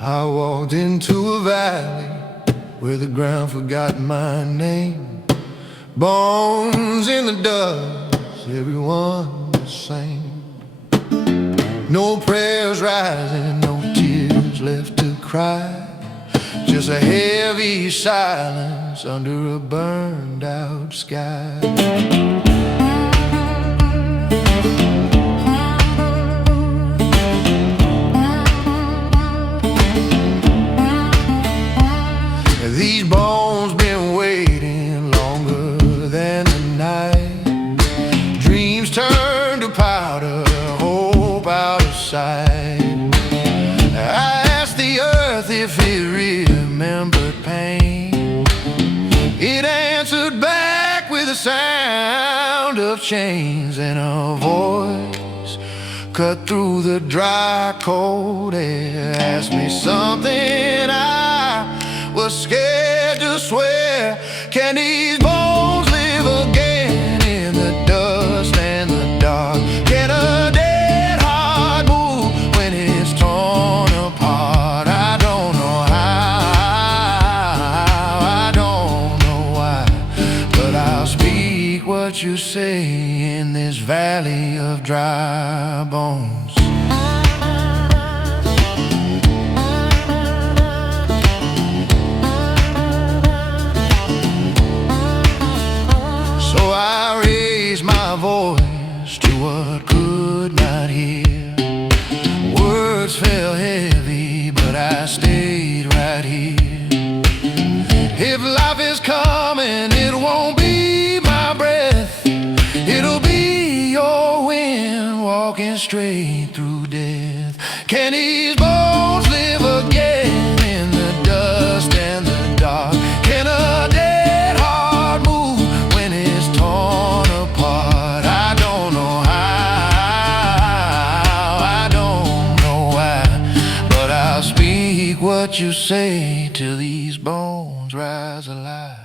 I walked into a valley where the ground forgot my name. Bones in the dust, everyone the same. No prayers rising, no tears left to cry. Just a heavy silence under a burned out sky. These bones been waiting longer than the night. Dreams turn to powder, hope out of sight. I asked the earth if it remembered pain. It answered back with a sound of chains, and a voice cut through the dry, cold air. Asked me something I was scared to swear. Can these bones live again in the dust and the dark? Can a dead heart move when it's torn apart? I don't know how, I don't know why, but I'll speak what you say in this valley of dry bones. So I raised my voice to what could not hear. Words fell heavy, but I stayed right here. If life is coming, it won't be my breath. It'll be your wind walking straight through death. Can these bones live again in the dust and the dark? Can a dead heart move when it's torn apart? I don't know how, I don't know why, but I'll speak what you say till these bones rise alive.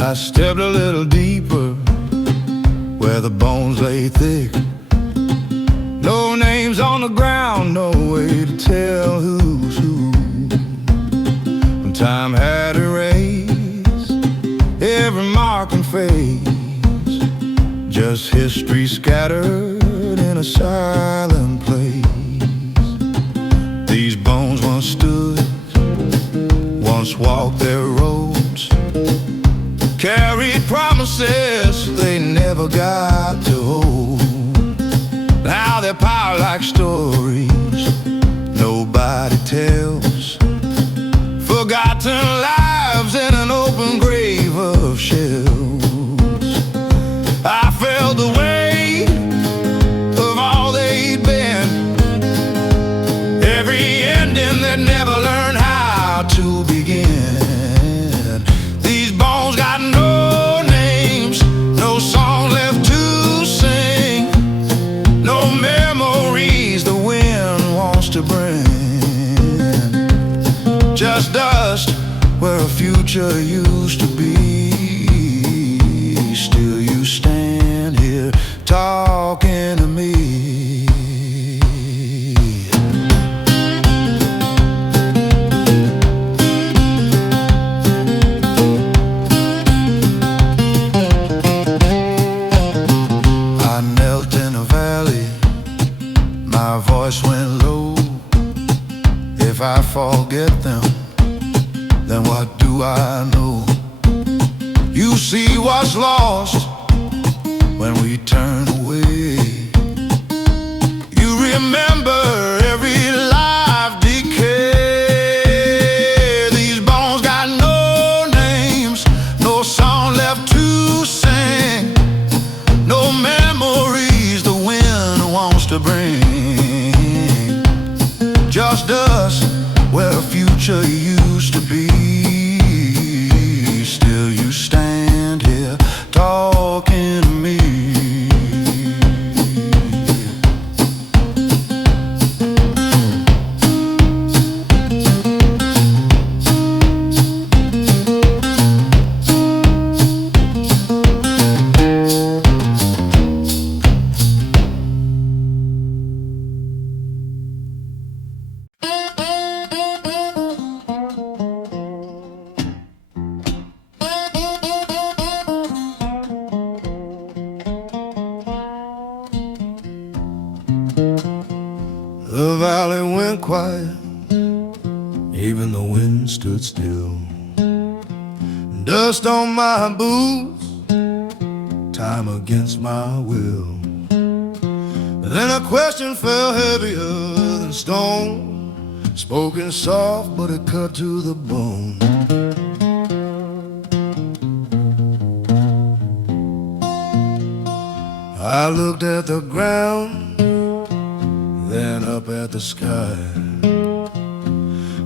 I stepped a little deeper where the bones lay thick. No names on the ground, no way to tell who's who. When time had erased every mark and face, just history scattered in a silent place. These bones once stood, once walked their roads, carried promises they never got to hold. Now they're piled like stories nobody tells, forgotten lives in an open grave of shells. I felt the weight of all they'd been, every ending that never learned how to begin. These bones got no names, no song left to sing, no memories the wind wants to bring. Just dust where a future used to be. Still you stand here talking to me. I knelt in a valley, my voice went low. If if I forget them, then what do I know? You see what's lost when we turn away. You remember every life decay. These bones got no names, no song left to sing, no memories the wind wants to bring. Just us where a future used to be. Still you stand here talking to me. The valley went quiet, even the wind stood still. Dust on my boots, time against my will. But then a question fell heavier than stone, spoken soft but it cut to the bone. I looked at the ground, then up at the sky.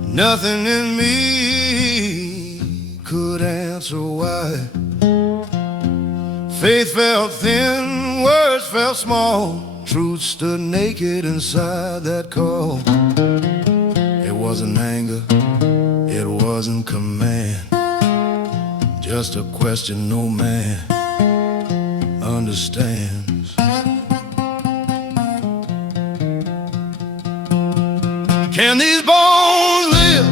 Nothing in me could answer why. Faith felt thin, words felt small, truth stood naked inside that call. It wasn't anger, it wasn't command, just a question no man understands. Can these bones live?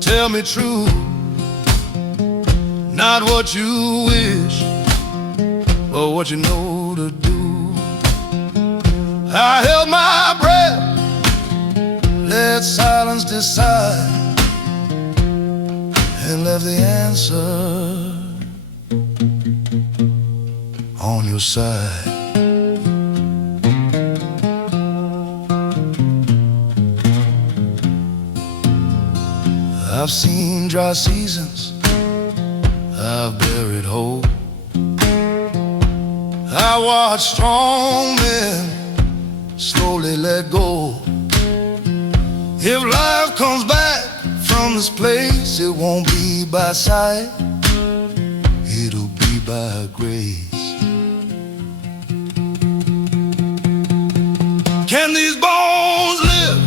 Tell me true. Not what you wish, but what you know to do. I held my breath, let silence decide, and left the answer on your side. I've seen dry seasons, I've buried hope. I watched strong men slowly let go. If life comes back from this place, it won't be by sight, it'll be by grace. Can these bones live?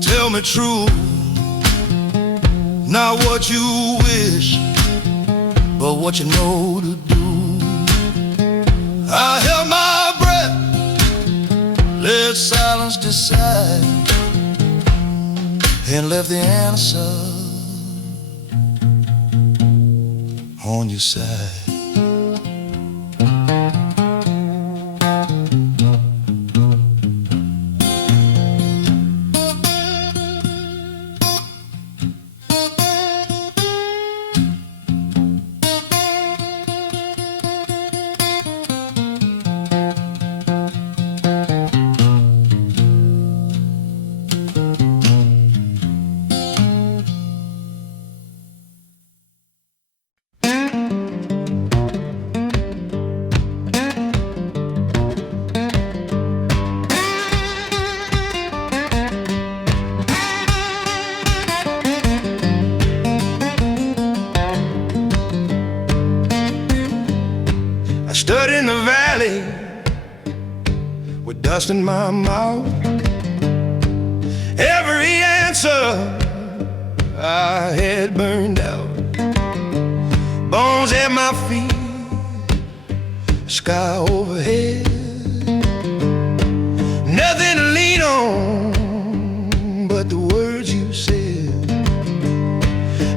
Tell me true. Not what you wish, but what you know to do. I held my breath, let silence decide, and left the answer on your side. Stood in the valley with dust in my mouth. Every answer I had burned out. Bones at my feet, sky overhead. Nothing to lean on but the words you said.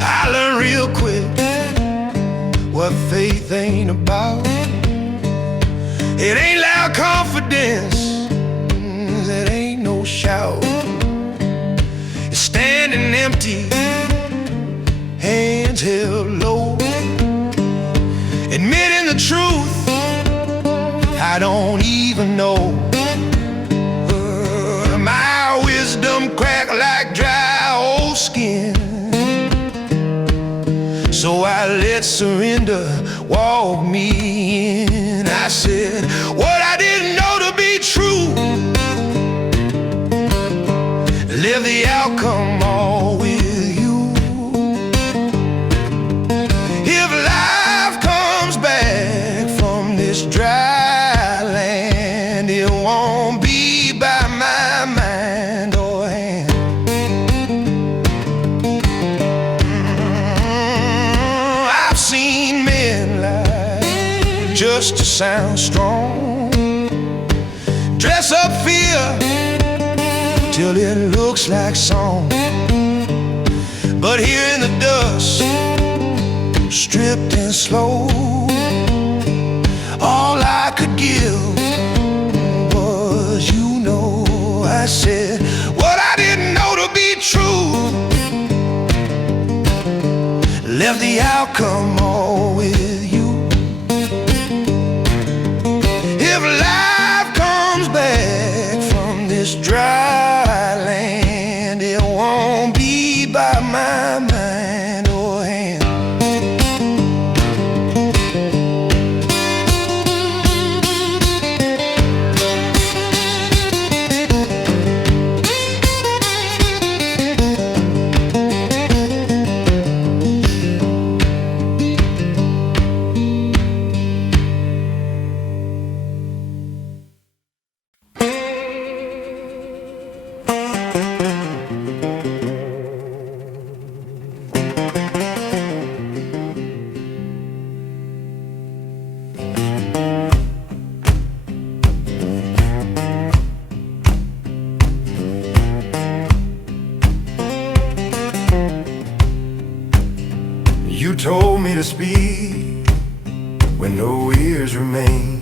I learned real quick what faith ain't about. It ain't loud confidence, it ain't no shout. empty, hands held low, admitting the truth, I don't even know. My wisdom cracked like dry old skin, so I let surrender walk me in. I said what I didn't know to be true, live the outcome all with you. If life comes back from this dry land, it won't be by my mind or hand. I've seen men lie just to sound strong, dress up fear till it looks like song. But here in the dust, stripped and slow, all I could give was you know. I said what I didn't know to be true, left the outcome all with you. If life comes back from this dry land, it won't be by my mind or hand. You told me to speak when no ears remain,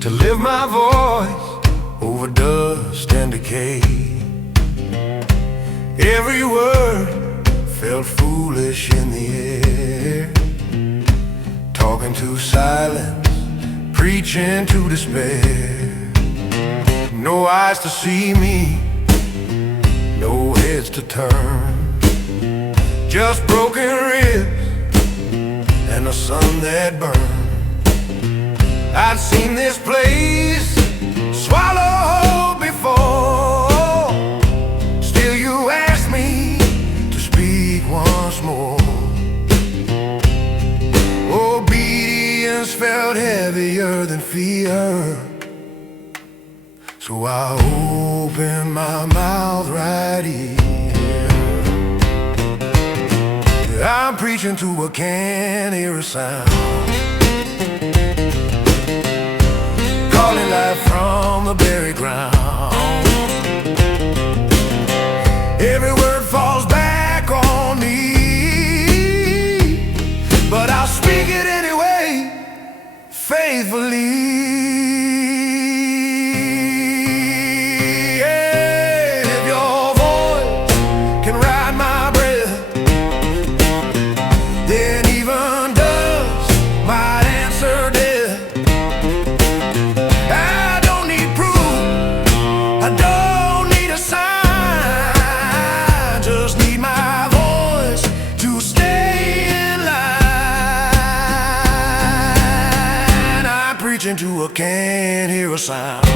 to lift my voice over dust and decay. Every word felt foolish in the air, talking to silence, preaching to despair. No eyes to see me, no heads to turn, just broken ribs and a sun that burned. I'd seen this place swallow whole before, still you asked me to speak once more. Obedience felt heavier than fear, so I opened my mouth right here. I'm preaching to a can't hear a sound, calling life from the buried ground. Every word falls back on me, but I'll speak it anyway, faithfully. If your voice can ride my breath, then even dust might answer death. I don't need proof, I don't need a sign, just need my voice to stay in line. I'm preaching to a can't hear a sound,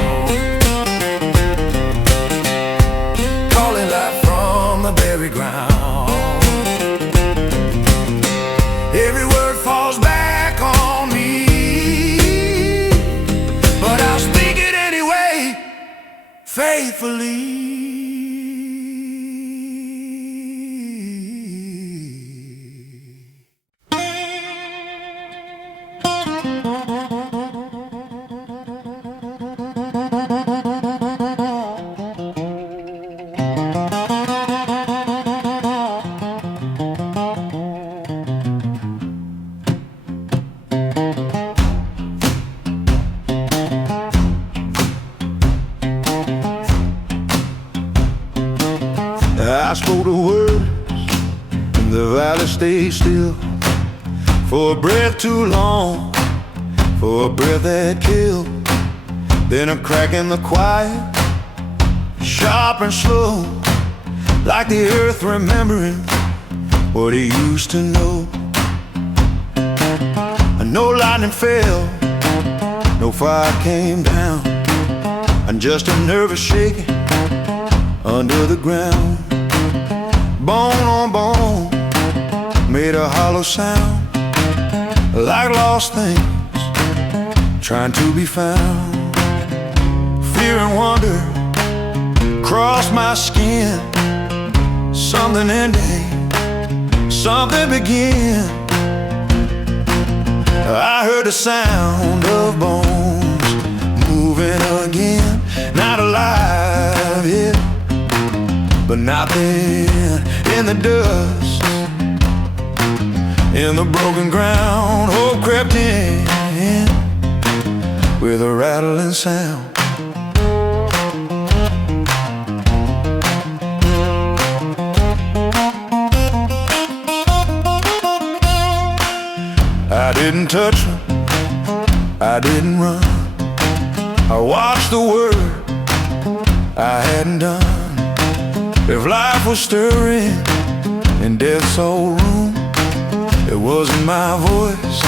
calling life from the buried ground. Every word falls back on me, but I'll speak it anyway, faithfully. I spoke the words, and the valley stayed still. For a breath too long, for a breath that killed. Then a crack in the quiet, sharp and slow, like the earth remembering what it used to know. And no lightning fell, no fire came down, and just a nervous shaking under the ground. Bone on bone made a hollow sound, like lost things trying to be found. Fear and wonder crossed my skin. Something ending, something begin. I heard the sound of bones moving again. Not alive yet, but not then. In the dust, in the broken ground, hope crept in with a rattling sound. I didn't touch them, I didn't run. I watched the word I hadn't done. If life was stirring in death's old room, it wasn't my voice,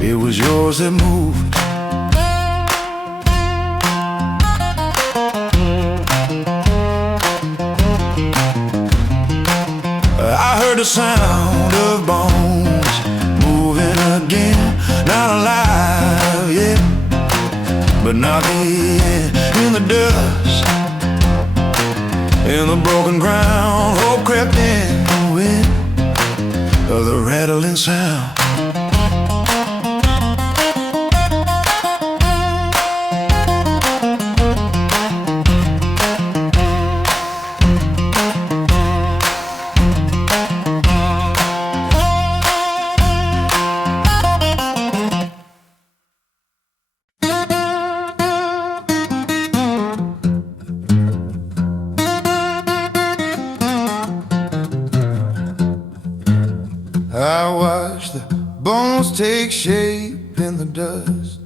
it was yours that moved. I heard the sound of bones moving again. Not alive yet, but not then. In the dust, in the broken ground, hope crept in with the rattling sound. I watched the bones take shape in the dust.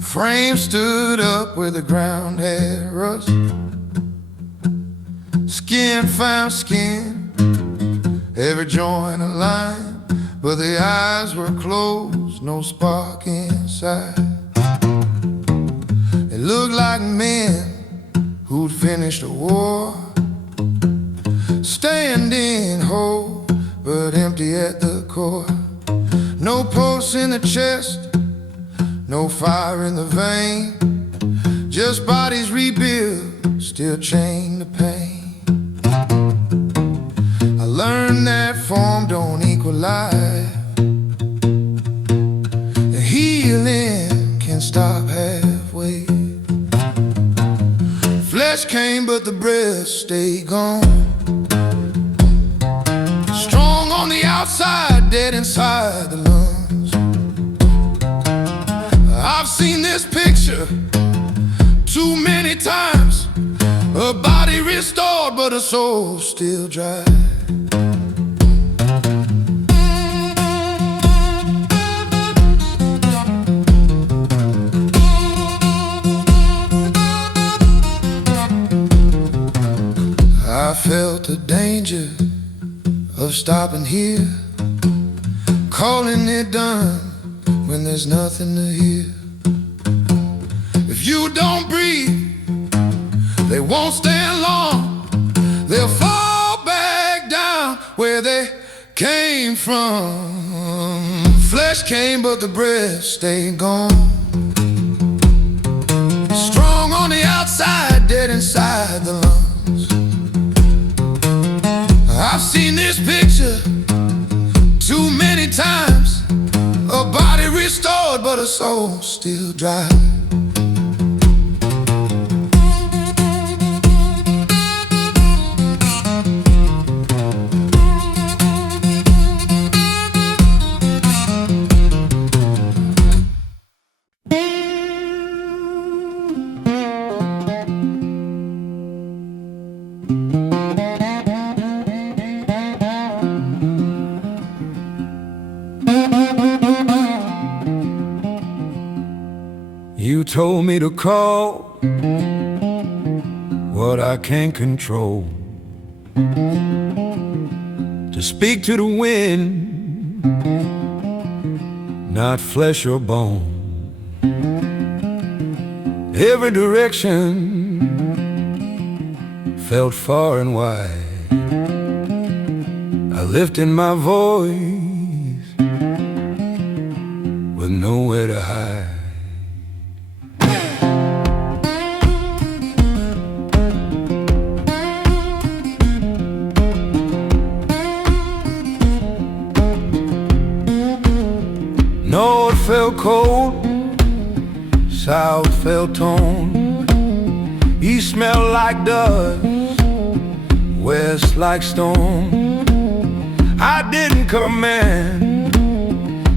Frames stood up where the ground had rust. Skin found skin, every joint aligned, but the eyes were closed, no spark inside. It looked like men who'd finished a war, standing whole, but empty at the core. No pulse in the chest, no fire in the vein, just bodies rebuilt, still chained to pain. I learned that form don't equal life. The healing can stop halfway. Flesh came, but the breath stayed gone. Strong on the outside, dead inside the lungs. I've seen this picture too many times. A body restored, but a soul still dry. I felt the danger of stopping here, calling it done when there's nothing to hear. If you don't breathe, they won't stand long. They'll fall back down where they came from. Flesh came, but the breath stayed gone. Strong on the outside, dead inside the lungs. I've seen this picture too many times. A body restored, but a soul still dry. told me to call what I can't control, to speak to the wind, not flesh or bone. Every direction felt far and wide. I lifted my voice with nowhere to hide. North felt cold, south felt toned, east smelled like dust, west like stone. I didn't command,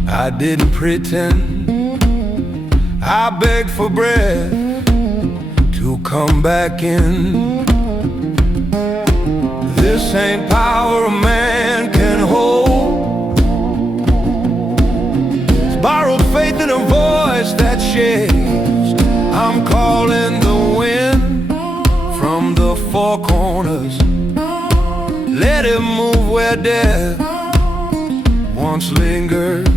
I didn't pretend, I begged for breath to come back in. This ain't power a man can hold, borrowed faith in a voice that shakes. I'm calling the wind from the four corners. Let it move where death once lingered.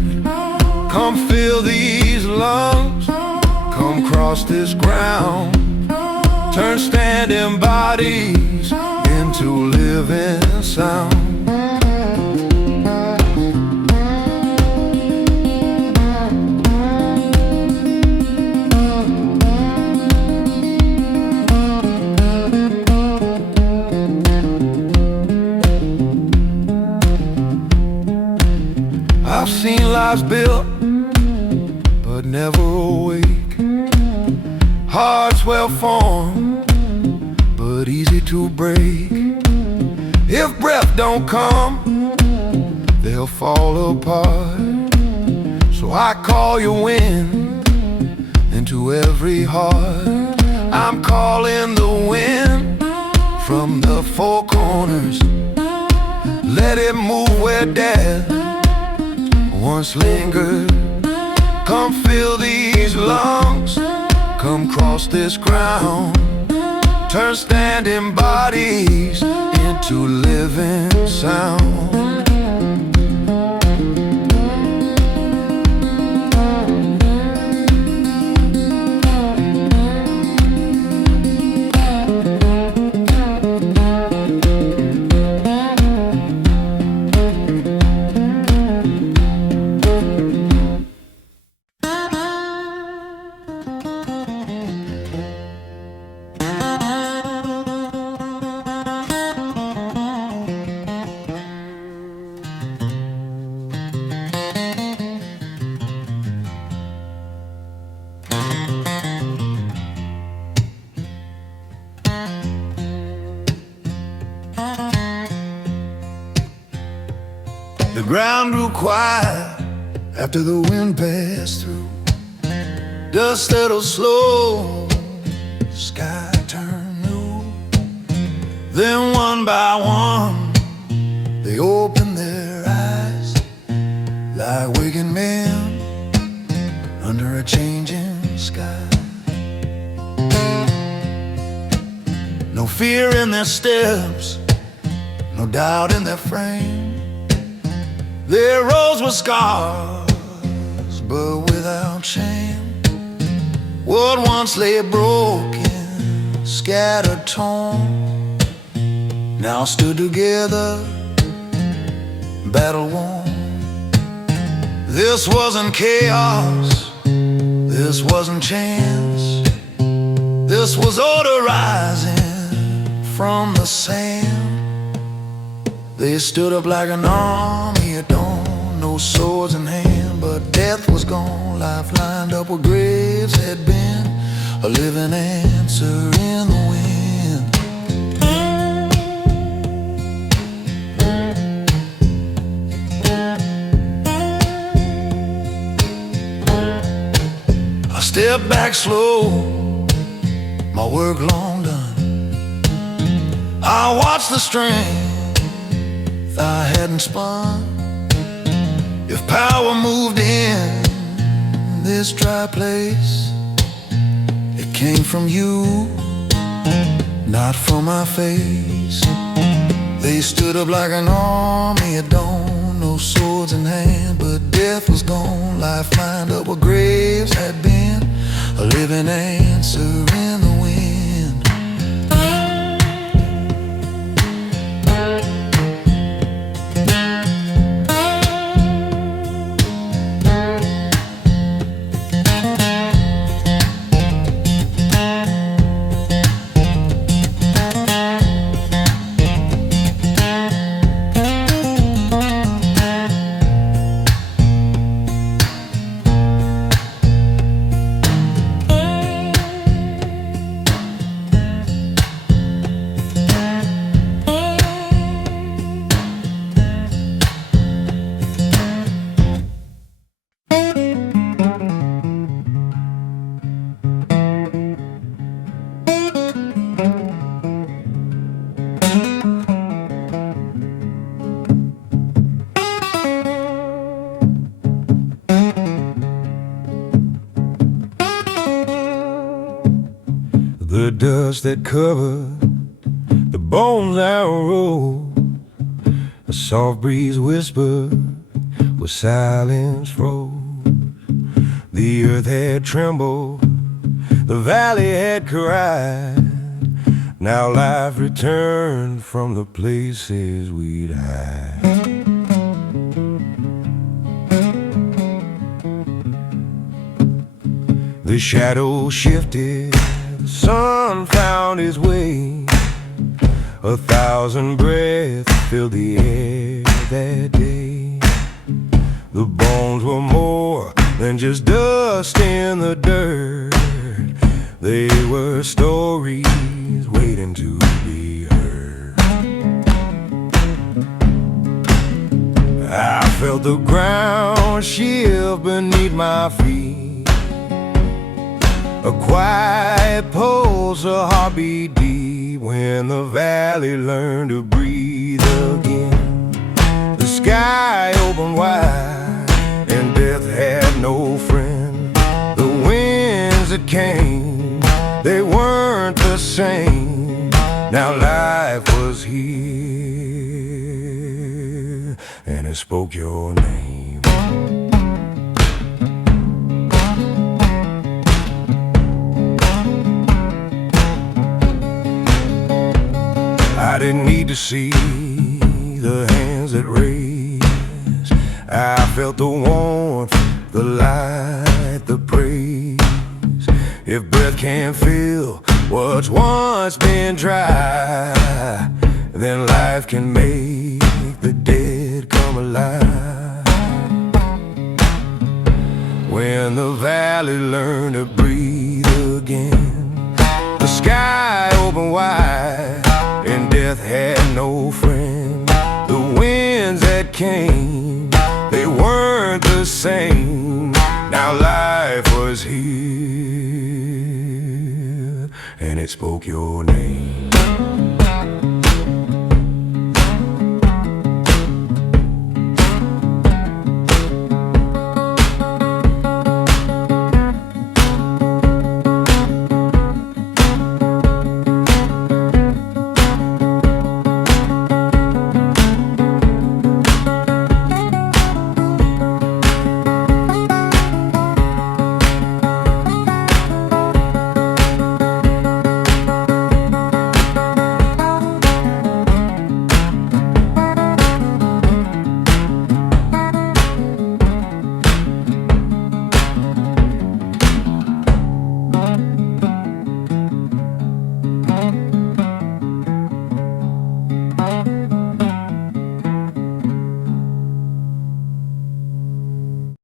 Come fill these lungs, come cross this ground, turn standing bodies into living sound. I've seen lives built, but never awake. Hearts well formed, but easy to break. If breath don't come, they'll fall apart. So I call your wind into every heart. I'm calling the wind from the four corners. Let it move where death once lingered. Come fill these lungs, come cross this ground, turn standing bodies into living sound. The ground grew quiet after the wind passed through. Dust settled slow, sky turned new. Then one by one, they opened their eyes like waking men under a changing sky. No fear in their steps, no doubt in their frame. Their roads were scars, but without shame. What once lay broken, scattered, torn, now stood together, battle worn. This wasn't chaos, this wasn't chance, this was order rising from the sand. They stood up like an army at dawn, no swords in hand, but death was gone. Life lined up where graves had been, a living answer in the wind. I stepped back slow, my work long done. I watched the strength I hadn't spun. If power moved in this dry place, came from you, not from my face. They stood up like an army at dawn, no swords in hand, but death was gone. Life lined up where graves had been, a living answer in the wind. The dust that covered the bones I rolled, a soft breeze whispered where silence froze. The earth had trembled, the valley had cried. Now life returned from the places we'd hide. The shadows shifted, the sun found his way. 1,000 breaths filled the air that day. The bones were more than just dust in the dirt. They were stories waiting to be heard. I felt the ground shift beneath my feet. A quiet pulse, a heartbeat deep, when the valley learned to breathe again. The sky opened wide, and death had no friend. The winds that came, they weren't the same. Now life was here, and it spoke your name. I didn't need to see the hands that raised. I felt the warmth, the light, the praise. If breath can't fill what's once been dry, then life can make the dead come alive. When the valley learned to breathe again, the sky opened wide, and death had no friend. The winds that came, they weren't the same. Now life was here, and it spoke your name.